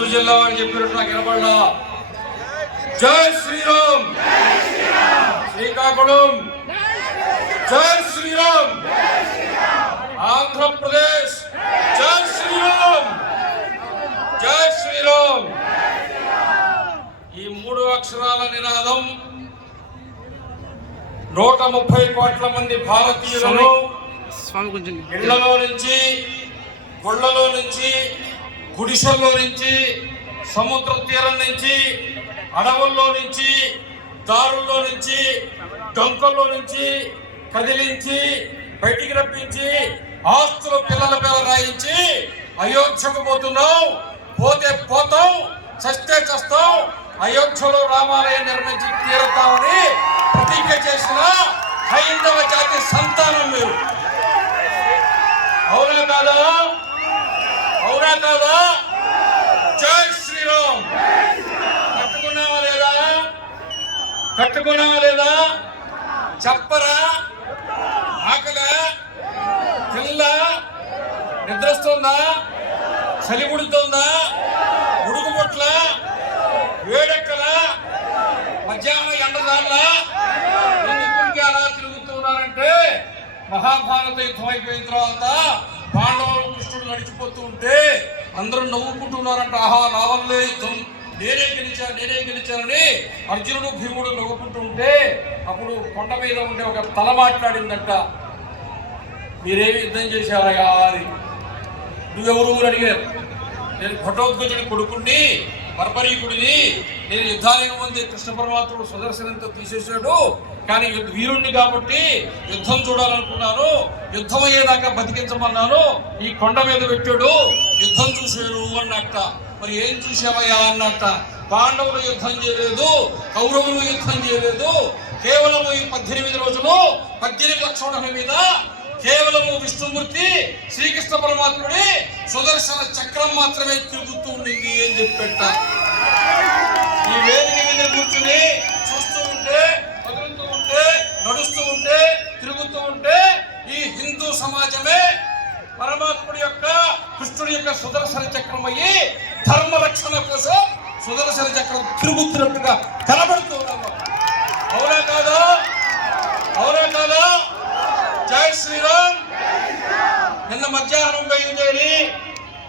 చిత్తూరు జిల్లా వారు చెప్పినట్టు నాకు వినపడ్డా. జై శ్రీరామ్, శ్రీకాకుళం జై శ్రీరామ్, ఆంధ్రప్రదేశ్ జై శ్రీరామ్, జై శ్రీరామ్. ఈ 3 అక్షరాల నినాదం 130 కోట్ల మంది భారతీయులను ఇళ్లలో నుంచి, గుళ్లలో నుంచి, గుడిసెల్లో నుంచి, సముద్ర తీరం నుంచి, అడవుల్లో నుంచి, దారుల్లో నుంచి, డొంకల్లో నుంచి కదిలించి బయటికి రప్పించి ఆస్తులు పిల్లల పేర రాయించి అయోధ్యకు పోతున్నాం, పోతే పోతాం, చస్తే చస్తాం, అయోధ్యలో రామాలయం నిర్మించి తీరుతామని ప్రతిజ్ఞ చేసిన హైందవ జాతి సంతానం మీరు. అవునా కాదా? అవునా కాదా? జై శ్రీరామ్. కట్టుకున్నావా లేదా? కట్టుకున్నావా లేదా? చెప్పరా? ఆకలా? పిల్ల నిద్రస్తుందా? చలి పుడుతుందా? ఉడుకు పుట్ల? వేడెక్కల? మధ్యాహ్నం ఎండదాళ్ళ? ఎందుకు అలా తిరుగుతున్నారంటే మహాభారత యుద్ధం అయిపోయిన తర్వాత పాండవులు కృష్ణుడు నడిచిపోతూ ఉంటే అందరూ నవ్వుకుంటున్నారంట. ఆహా, నా వల్లే యుద్ధం, నేనే గెలిచానని అర్జునుడు భీముడు నవ్వుకుంటూ ఉంటే అప్పుడు కొండ మీద ఉండే ఒక తల మాట్లాడిందంట, మీరేమి యుద్ధం చేశారయ్యా అని. నువ్వెవరు అని అడిగారు. నేను ఘటోద్గజుడి కొడుకుని, పరపరీకుడిని. నేను యుద్ధానికి ముందే కృష్ణ పరమాత్ముడు సుదర్శనంతో తీసేశాడు, కానీ వీరుణ్ణి కాబట్టి యుద్ధం చూడాలనుకున్నాను, యుద్ధం అయ్యేదాకా బతికించమన్నాను, ఈ కొండ మీద పెట్టాడు, యుద్ధం చూశాడు అన్నట్ట. మరి ఏం చూసావయ్యా అన్నట్ట. పాండవులు యుద్ధం చేయలేదు, కౌరవులు యుద్ధం చేయలేదు, కేవలం ఈ 18 రోజులు 18 లక్షల మీద కేవలము విష్ణుమూర్తి శ్రీకృష్ణ పరమాత్ముడి సుదర్శన చక్రం మాత్రమే తిరుగుతూ ఉండింది అని చెప్పేట. ఈ వేదిక మీద కూర్చుని చూస్తూ ఉంటే, కదులుతూ ఉంటే, నడుస్తూ ఉంటే, తిరుగుతూ ఉంటే ఈ హిందూ సమాజమే పరమాత్ముడి యొక్క, కృష్ణుడి యొక్క సుదర్శన చక్రం అయ్యి ధర్మ రక్షణ కోసం సుదర్శన చక్రం తిరుగుతున్నట్టుగా కనబడుతూ ఉన్నాము. అవునా కాదా? అవునా కాదా? జై శ్రీరామ్. నిన్న మధ్యాహ్నం బయలుదేరి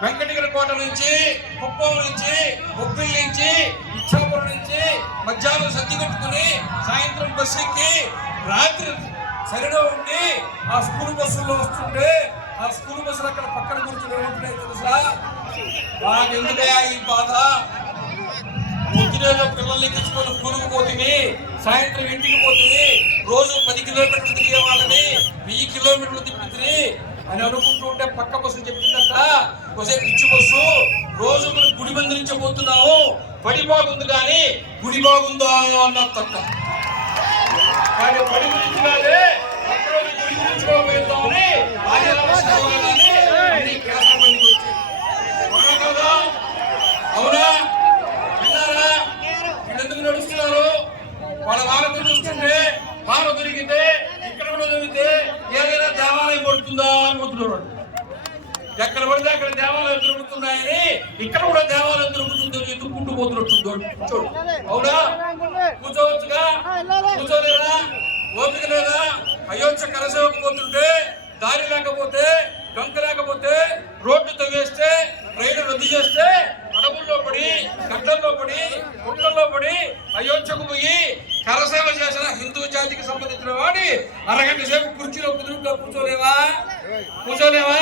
వెంకటగిరి కోట నుంచి, కుప్పం నుంచి, బొబ్బిలి నుంచి, ఇచ్చాపురం నుంచి మధ్యాహ్నం సర్ది కట్టుకుని సాయంత్రం బస్సు ఎక్కి రాత్రి సరిలో ఉండి ఆ స్కూల్ బస్సుల్లో వస్తుంటే ఆ స్కూల్ బస్సులు అక్కడ పక్కన కూర్చుని ఉంటున్నాయి తెలుసా. నాకెందుకయ్యా ఈ బాధ? పొద్దునేలో పిల్లల్ని తెచ్చుకొని స్కూలుకు పోతుంది, సాయంత్రం ఇంటికి పోతుంది, రోజు 10 కిలోమీటర్లు తిరిగే వాళ్ళని 1000 కిలోమీటర్లు తిప్పుతుంది అని అనుకుంటూ ఉంటే పక్క బస్సు చెప్పిందంట, ఒకసారి పిచ్చి బస్సు, రోజు మనం గుడి మందిరించబోతున్నాము, పడి బాగుంది కానీ గుడి బాగుందా అన్న తక్క. కానీ పడి గురించి కాదే, ఒక్కరోజు గుడి గురించి పోతామని అవునా? విన్నారా? వీళ్ళెందుకు నడుస్తున్నారు? వాళ్ళ వారంతో చూస్తుంటే వారం దొరికితే ఇక్కడ కూడా దొరికితే ఏదైనా దేవాలయం పడుతుందా అని పోతున్నాడు. ఎక్కడ పడితే అక్కడ దేవాలయం దొరుకుతున్నాయని ఇక్కడ కూడా దేవాలయం దొరుకుతుందని ఎత్తుకుంటూ పోతున్నట్టు చూడు. అవునా? కూర్చోవచ్చుగా? కూర్చోలేదా? ఓపిక లేదా? అయోధ్య కరసేవకు పోతుంటే దారి లేకపోతే, డొంక లేకపోతే, రోడ్డు తవ్వేస్తే, రైలు రద్దు చేస్తే, అడవుల్లో పడి, గడ్డల్లో పడి, గుట్టల్లో పడి అయోధ్యకు పోయి కరసేవ చేసిన హిందూ జాతికి సంబంధించిన వాడి అరగంట సేపు కుర్చీలో కుదురుగా కూర్చోలేవా? కూర్చోలేవా?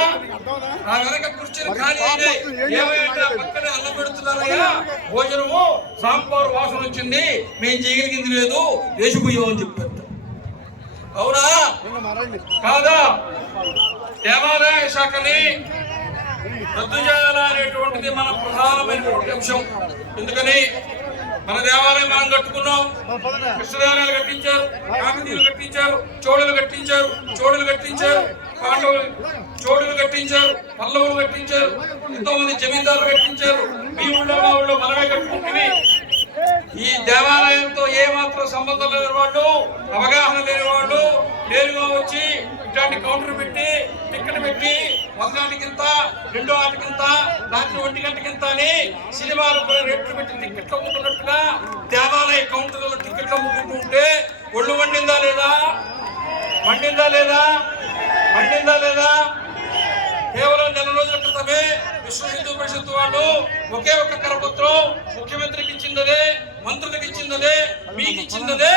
ఆ వెనక కుర్చీలు ఖాళీ అయినాయి, ఏమైనా పక్కనే అన్నం పెడుతున్నారయ్యా, భోజనము సాంబారు వాసన వచ్చింది, మేము చేయగలిగింది లేదు, వేసిపోయామని చెప్పారు. అవునా కాదా? దేవాదాయ శాఖని రద్దు చేయాలనేటువంటిది మన ప్రధానమైనటువంటి అంశం. ఎందుకని మన దేవాలయం మనం కట్టుకున్నాం, కృష్ణదేవరాయలు కట్టించారు, కాకతీయులు కట్టించారు, చోళులు కట్టించారు, పాండవులు చోళులు కట్టించారు, పల్లవులు కట్టించారు, ఎంతోమంది జమీందారులు కట్టించారు, మీ ఊళ్ళో మా ఊళ్ళో మనమే కట్టుకుంటుంది. ఈ దేవాలయంతో ఏమాత్రం సంబంధం లేని వాళ్ళు, అవగాహన లేని వాళ్ళు నేరుగా వచ్చి ఇట్లాంటి కౌంటర్ పెట్టి, టికెట్ పెట్టి, మొదలాటికింత, రెండో ఆటికింత, రాత్రి 1 గంటకింత అని సినిమాలు రేట్లు పెట్టి టికెట్లు అమ్ముకున్నట్టుగా దేవాలయ కౌంటర్లలో టికెట్లు అమ్ముకుంటూ ఉంటే ఒళ్ళు మండిందా లేదా? మండిందా లేదా? మండిందా లేదా? కేవలం 4 రోజుల క్రితమే విశ్వ హిందూ పరిషత్ వాళ్ళు ఒకే ఒక కరపత్రం ముఖ్యమంత్రికి ఇచ్చిందదే, మంత్రులకు ఇచ్చిందదే, మీకు ఇచ్చిందదే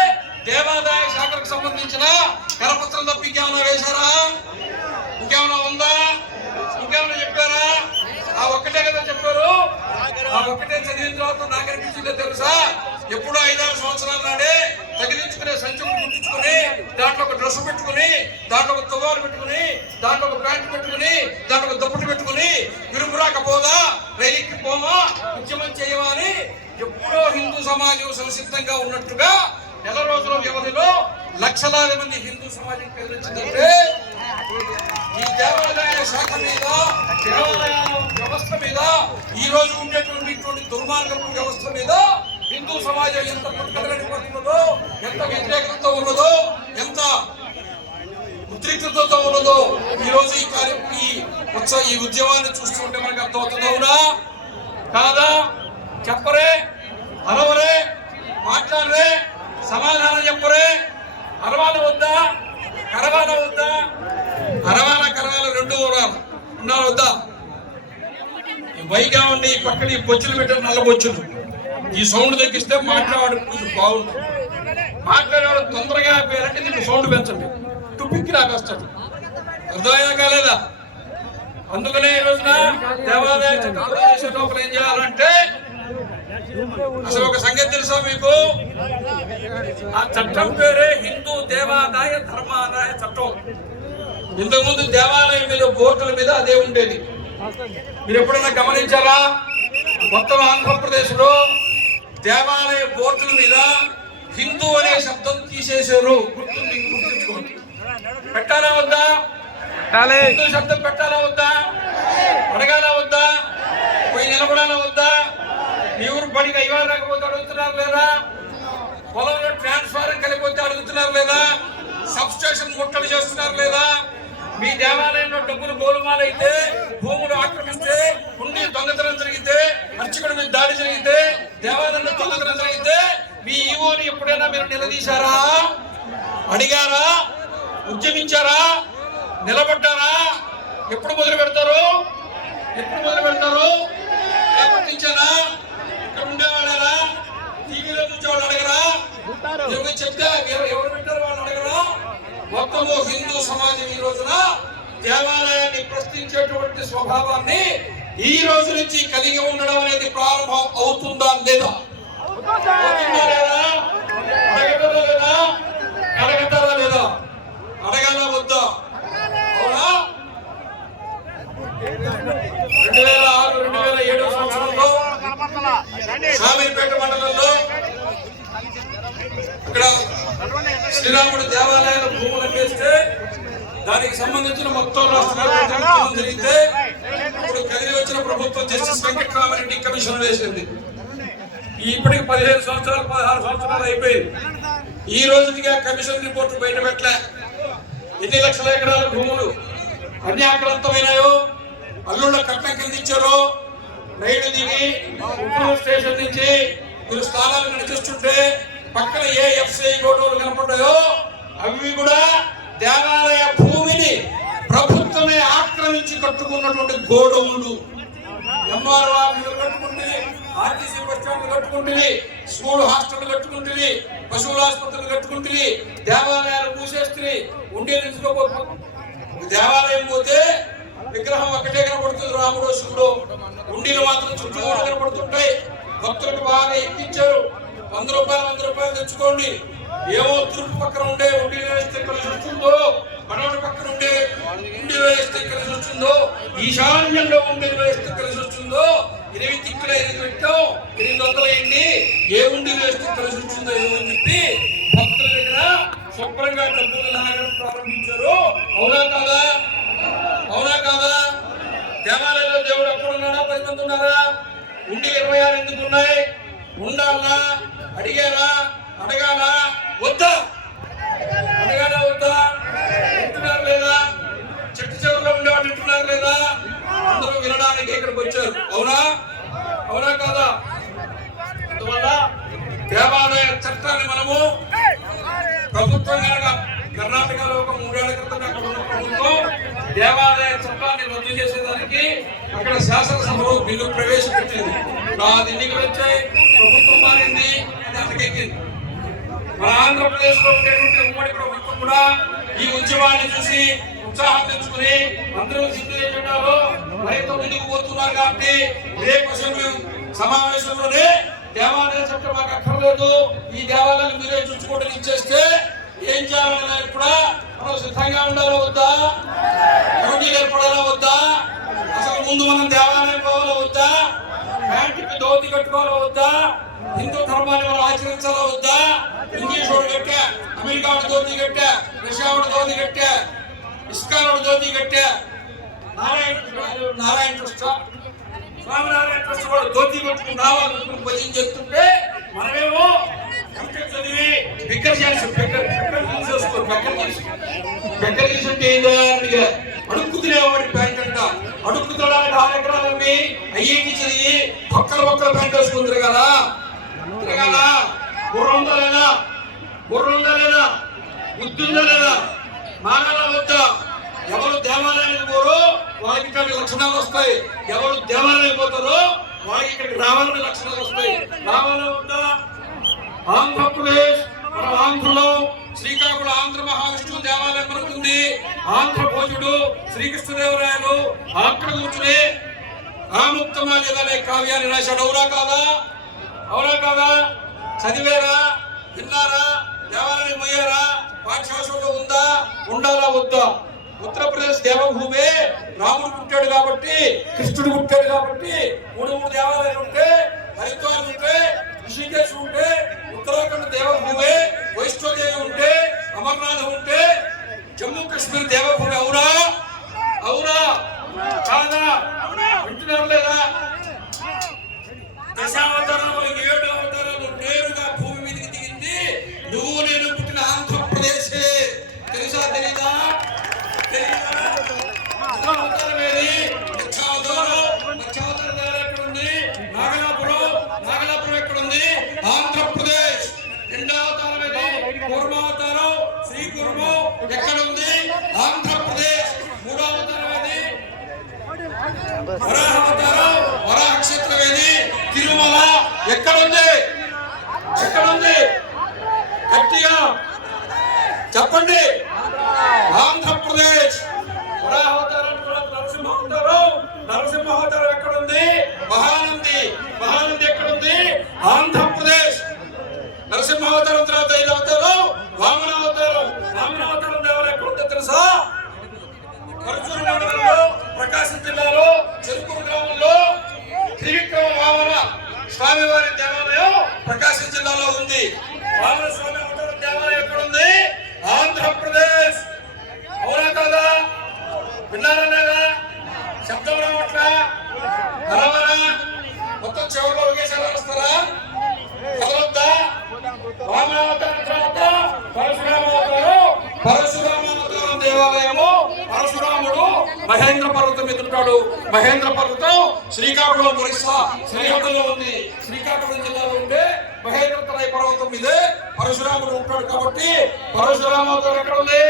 దేవాదాయ శాఖకు సంబంధించిన కరపత్రం తప్ప ఇంకేమైనా వేశారా? ఇంకేమైనా ఉందా? ఇంకేమైనా చెప్పారా? ఆ ఒక్కటే కదా చెప్పారు. ఆ ఒక్కటే చదివిన తర్వాత నాకు అనిపించిందో తెలుసా? ఎప్పుడో 5-6 సంవత్సరాల నాడే తగిలించుకునే సంచులు గుర్తించుకుని దాంట్లో ఒక డ్రెస్ పెట్టుకుని, దాంట్లో ఒక తువ్వాలు పెట్టుకుని, దాంట్లో ఒక ప్యాంటు పెట్టుకుని, దాంట్లో ఒక దుప్పటి పెట్టుకుని విరుపురాకపోదా రైలుకి పోమా ఉద్యమం చేయమా అని ఎప్పుడో హిందూ సమాజం సంసిద్ధంగా ఉన్నట్టుగా 4 రోజుల వ్యవధిలో లక్షలాది మంది హిందూ సమాజం కలిగించిందంటే ఈ దేవాలయ శాఖ మీద, దేవాలయ వ్యవస్థ మీద, ఈ రోజు ఉండేటువంటి దుర్మార్గపు వ్యవస్థ మీద హిందూ సమాజం ఎంత పట్టుదలతో, ఎంత వ్యతిరేకతతో ఉన్నదో, ఎంత ఉద్రిక్తతతో ఉన్నదో ఈ రోజు ఈ ఉద్యమాన్ని చూస్తుంటే మనకు అర్థమవుతుంది. అవునా కాదా? చెప్పరే, అరవరే, మాట్లాడరే, సమాధానం చెప్పరే. అరవాల వద్దా? కరవాల వద్దా? అరవాల కరవాల 2 ఉన్నారు వద్దా? పైగా ఉండి పక్కన ఈ బొచ్చులు పెట్టారు, నల్ల బొచ్చులు. ఈ సౌండ్ తగ్గిస్తే మాట్లాడు కొంచెం బాగుంటుంది. మాట్లాడేవాడు తొందరగా పేరంటే దీనికి సౌండ్ పెంచండి, టుపిక్కి రావేస్తాడు. అర్థమయ్యా కాలేదా? అందుకనే ఈ రోజున దేవాదాయ చట్టాలు చేసే లోపల ఏం చేయాలంటే, అసలు ఒక సంగతి తెలుసా మీకు? ఆ చట్టం పేరే హిందూ దేవాదాయ ధర్మాదాయ చట్టం. ఇంతకుముందు దేవాలయం మీద బోర్డుల మీద అదే ఉండేది. మీరు ఎప్పుడైనా గమనించారా? మొత్తం ఆంధ్రప్రదేశ్ లో దేవాలయ బోర్డుల మీద హిందూ అనే శబ్దం తీసేశారు. గుర్తుంచుకోండి. పెట్టాలా వద్దా? హిందూ శబ్దం పెట్టాలా వద్దా? అడగాలా వద్దా? పోయి నిలబడాలా వద్దా? మీ ఊరు బడికి అయ్యారు రాకపోతే అడుగుతున్నారు లేదా? పొలంలో ట్రాన్స్ఫారం కలిగిపోతే అడుగుతున్నారు లేదా? సబ్ స్టేషన్ ముట్టడి చేస్తున్నారు లేదా? మీ దేవాలయంలో డబ్బులు గోలుమాలైతే, భూములు ఆక్రమిస్తే, ఉండి దొంగతనం జరిగితే, అర్చకుడి మీద దాడి జరిగితే, దేవాలయంలో దొంగతనం జరిగితే మీ ఈవోని ఎప్పుడైనా మీరు నిలదీశారా? అడిగారా? ఉద్యమించారా? నిలబడ్డారా? ఎప్పుడు మొదలు పెడతారు? ఎప్పుడు మొదలు పెడతారు? పట్టించారా? ఇక్కడ ఉండేవాళ్ళరా? టీవీలో చూసేవాళ్ళు అడగరా? చెప్తే ఎవరు పెట్టారు వాళ్ళు అడగరా? మొత్తము హిందూ సమాజం ఈ రోజున దేవాలయాన్ని ప్రశ్నించేటువంటి స్వభావాన్ని ఈ రోజు నుంచి కలిగి ఉండడం అనేది ప్రారంభం అవుతుందా లేదా? అడగతారా లేదా? అడగాలా వద్దా? అవునా? 2006-2007 సంవత్సరంలో షామీర్పేట మండలంలో ఇక్కడ శ్రీరాముడు దేవాలయాల భూములు వేస్తే దానికి సంబంధించిన మొత్తం రాష్ట్రాలు జరిగితే ఇప్పుడు కదిలి వచ్చిన ప్రభుత్వం జస్టిస్ వెంకటరామరెడ్డి కమిషన్ వేసింది. ఇప్పటికి 15 సంవత్సరాలు 16 సంవత్సరాలు అయిపోయింది. ఈ రోజుకి ఆ కమిషన్ రిపోర్ట్ బయట పెట్టలే. ఎన్ని లక్షల ఎకరాల భూములు అన్యాక్రాంతమైనాయో, అల్లుళ్ళ కట్నం కింద ఇచ్చారో, రైలు దిగి ఉప్పూరు స్టేషన్ నుంచి మీరు స్థానాలు నడిచిస్తుంటే పక్కన ఏ ఎఫ్సిఐ గోడౌన్లు కనపడ్డాయో అవి కూడా దేవాలయ భూమిని ప్రభుత్వమే ఆక్రమించి కట్టుకున్నటువంటి గోడౌన్లు. ఎంఆర్ఓ ఆఫీసులు కట్టుకుంటుంది, ఆర్టీసీ బస్ స్టాండ్లు కట్టుకుంటుంది, స్కూల్ హాస్టల్ కట్టుకుంటుంది, పశువుల ఆసుపత్రులు కట్టుకుంటుంది, దేవాలయాలు మూసేస్తుంది. ఉండేది ఎంచుకోకపోతే దేవాలయం పోతే విగ్రహం ఒక్కటే కనపడుతుంది, రాముడు శివుడు. ఉండీలు మాత్రం చుట్టూ కనపడుతుంటాయి. భక్తులకు బాగా ఎక్కించారు. 100 రూపాయలు తెచ్చుకోండి. ఏమో తూర్పు పక్కన ఉండే ఉండీలు వేస్తే కలిసి వస్తుందో, మనోడి పక్కన ఉండే ఉండీలు వేస్తే కలిసి వస్తుందో, ఈశాన్యంలో ఉండీలు వేస్తే కలిసి వస్తుందో, 8 ఇక్కడ 8 పెట్టాం, 800 వేయండి, ఏ ఉండీలు వేస్తే కలిసి వచ్చిందో ఏమని చెప్పి భక్తుల దగ్గర శుభ్రంగా డబ్బులు లాగడం ప్రారంభించారు. అవునా కాదా? అవునా కాదా? దేవాలయంలో దేవుడు ఎక్కడున్నాడా? 10 మంది ఉన్నారా? ఉండి 26 ఎందుకు ఉన్నాయి? ఉండాలా? అడిగారా? అడగాలా వద్దా? అడగాలా వద్దా? వింటున్నారు లేదా? చెట్టు చివరిలో ఉండేవాళ్ళు వింటున్నారు లేదా? అందరూ వినడానికి ఇక్కడికి వచ్చారు. అవునా అవునా కాదా? అందువల్ల దేవాలయ చట్టాన్ని మనము ప్రభుత్వం కనుక కర్ణాటకలో ఒక 3 ఏళ్ల క్రితం అక్కడ ఉన్న ప్రభుత్వం దేవాలయ చట్టాన్ని రద్దు చేసేదానికి అక్కడ శాసనసభలో బిల్లు ప్రవేశపెట్టింది. అది ఎన్నికలు వచ్చాయి, ప్రభుత్వం మారింది, అది అటకెక్కింది. మన ఆంధ్రప్రదేశ్ లో ఉండేటువంటి ఉమ్మడి ప్రభుత్వం కూడా ఈ ఉద్యమాన్ని చూసి ఉత్సాహం తెచ్చుకుని అందరూ సిద్ధ జెండాలో మరింత ముందుకు పోతున్నారు. కాబట్టి రేపు సమావేశంలోనే దేవాలయ చట్టం మాకు అక్కర్లేదు, ఈ దేవాలయాన్ని మీరే చూసుకోవడం ఇచ్చేస్తే ఏం చేయాలనేది కూడా మనం సిద్ధంగా ఉండాలా వద్దా? కమిటీలు ఏర్పడాలా వద్దా? అసలు ముందు మనం దేవాలయం పోవాలా వద్దా? ప్యాంటుకి ధోతి కట్టుకోవాలా వద్దా? హిందూ ధర్మాన్ని మనం ఆచరించాలా వద్దా? ఇంగ్లీష్ వాడు కట్టా, అమెరికా వాడు ధోతి కట్టా, రష్యా వాడు ధోతి కట్టా, ఇస్కాన్ వాడు ధోతి కట్టా, నారాయణ ట్రస్ట్ స్వామినారాయణ ట్రస్ట్ వాడు ధోతి కట్టుకుని రావాలనుకుని భజన చేస్తుంటే మనమేమో చదివి బిక్కర్ అంటే ఏం చేయాలి? అడుక్కు తినేవాడి ప్యాంట్ అంట, అడుక్కు తినడానికి 6 ఎకరాలన్నీ అయ్యేకి చదివి ఒక్కరు ప్యాంట్ వేసుకుని తిరగాల. గుర్రందా లేదా? గుర్రందా లేదా? బుద్ధుందా లేదా? మానాలా వద్దా? ఎవరు దేవాలయానికి పోరో వాళ్ళకి ఇక్కడికి లక్షణాలు వస్తాయి, ఎవరు దేవాలయానికి పోతారో వాళ్ళకి ఇక్కడికి రావాలని లక్షణాలు వస్తాయి. రావాలా వద్దా? ఆంధ్రప్రదేశ్ మన ఆంధ్రలో శ్రీకాకుళం ఆంధ్ర మహావిష్ణువు దేవాలయం మనకుంది. ఆంధ్ర భోజుడు శ్రీకృష్ణదేవరాయలు అక్కడ కూర్చుని ఆముక్తమాల్యదనే కావ్యాన్ని రాశాడు. అవునా కాదా? అవునా కాదా? చదివేరా? విన్నారా? దేవాలయం అయ్యారా? పాఠశాలలో ఉందా? ఉండాలా వద్దా? ఉత్తరప్రదేశ్ దేవభూమి, రాముడు పుట్టాడు కాబట్టి, కృష్ణుడు పుట్టాడు కాబట్టి 3 దేవాలయాలు ఉంటే, హరిద్వార్ ఉంటే, ఋషికేశ్ ఉంటే, ఉత్తరాఖండ్ దేవభూమి, వైష్ణోదేవి ఉంటే, అమర్నాథ్ ఉంటే, జమ్మూ కాశ్మీర్ దేవభూమి. అవునా అవునా కాదా? వింటున్నారు లేదా? దశావతారాలు 7 అవతారాలు నేరుగా భూమి మీదకి దిగింది నువ్వు నేను పుట్టిన ఆంధ్రప్రదేశ్. తెలుసా తెలీదా? అవతారం ఏది? లక్షావతారం ఎక్కడుంది? నాగలాపురం ఎక్కడుంది? ఆంధ్రప్రదేశ్. 2వ అవతారం ఏది? కూర్మావతారం శ్రీకూర్మం ఎక్కడుంది? ఆంధ్రప్రదేశ్. 3వ అవతారం ఏది? వరాహవతారం వరాహ క్షేత్రం ఏది? తిరుమల ఎక్కడుంది? ఎక్కడుంది? గట్టిగా చెప్పండి. ఆంధ్రప్రదేశ్. వరాహవతారం నరసింహావతారం ఎక్కడుంది? మహానంది ఎక్కడుంది? ఆంధ్రప్రదేశ్. నరసింహావతారం తర్వాత 5వ అవతారం వామనావతారం దేవాలయం ఎక్కడుందో తెలుసా? పరచూరు మండలంలో ప్రకాశం జిల్లాలో చెరుకూరు గ్రామంలో త్రివిక్రమ వామన స్వామివారి దేవాలయం ప్రకాశం జిల్లాలో ఉంది. వామన స్వామి అవతారం దేవాలయం ఎక్కడుంది? ఆంధ్రప్రదేశ్. అవునా కాదా? విన్నారా లేదా? శబ్దం రావట్లా? కలవరా? మొత్తం చెవుల్లో ఒకేసారి వస్తారా? కలవద్దా? వామనావతారం తర్వాత పరశురామావతారం దేవాలయము. పరశురాముడు మహేంద్ర పర్వతం మీద ఉంటాడు. మహేంద్ర పర్వతం శ్రీకాకుళం ఒరిస్సా శ్రీహట్టులో ఉంది. శ్రీకాకుళం జిల్లాలో ఉంటే మహేంద్రతరాయ పర్వతం మీదే పరశురాముడు ఉంటాడు. కాబట్టి పరశురామావతారం ఎక్కడ ఉంది?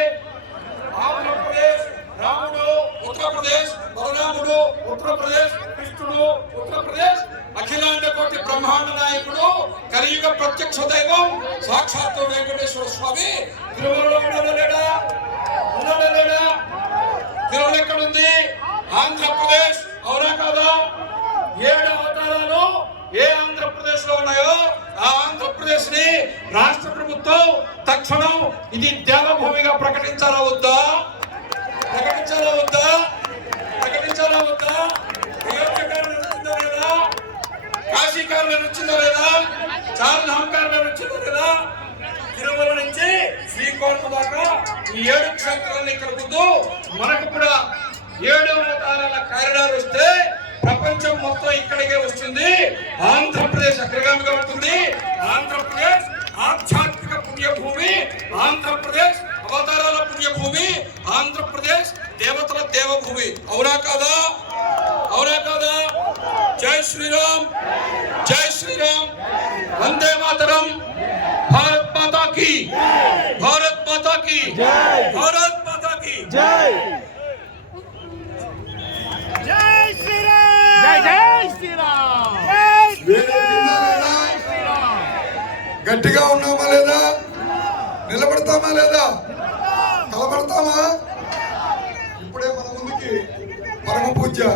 ఆంధ్రప్రదేశ్. రాముడు ఉత్తరప్రదేశ్, బలరాముడు ఉత్తరప్రదేశ్, కృష్ణుడు ఉత్తరప్రదేశ్, అఖిలాండ కోటి బ్రహ్మాండ నాయకుడు, కలియుగ ప్రత్యక్ష దైవం సాక్షాత్తు వెంకటేశ్వర స్వామి తిరుమలలో ఉండలేడా? తిరుమల ఎక్కడుంది? ఆంధ్రప్రదేశ్. అవునా కాదా? 7 అవతారాలు ఏ ఆంధ్రప్రదేశ్ లో ఉన్నాయో ఆ ఆంధ్రప్రదేశ్ ని రాష్ట్ర ప్రభుత్వం తక్షణం ఇది దేవభూమిగా ప్రకటించాలా వద్దా? ప్రకటించాలా వద్దా? అయోధ్యకారులు వచ్చిందో లేదా? కాశీకారులు వచ్చిందో లేదా? చార్ధాంకారులు వచ్చిందో లేదా? తిరుమల నుంచి శ్రీకోట దాకా ఈ 7 క్షేత్రాలను ఇక్కడ ముందు మనకు కూడా 7 అవతారాల కారిడార్ వస్తే ప్రపంచం మొత్తం ఇక్కడికే వస్తుంది. ఆంధ్రప్రదేశ్ అగ్రగామిగా ఉంటుంది. ఆంధ్రప్రదేశ్ ఆధ్యాత్మిక పుణ్యభూమి, ఆంధ్రప్రదేశ్ అవతారాల పుణ్యభూమి, ఆంధ్రప్రదేశ్ దేవతల దేవభూమి. అవునా కాదా? అవునా కాదా? జై శ్రీరామ్, జై శ్రీరామ్, వందే మాతరం, భారత్ మాతా కీ, భారత్ మాతా కీ, భారత్ మాతా కీ జై. జై శ్రీరామ్, జై జై శ్రీరామ్, జై శ్రీరామ్. గట్టిగా ఉన్నామా లేదా? నిలబడతామా లేదా? కలబడతామా?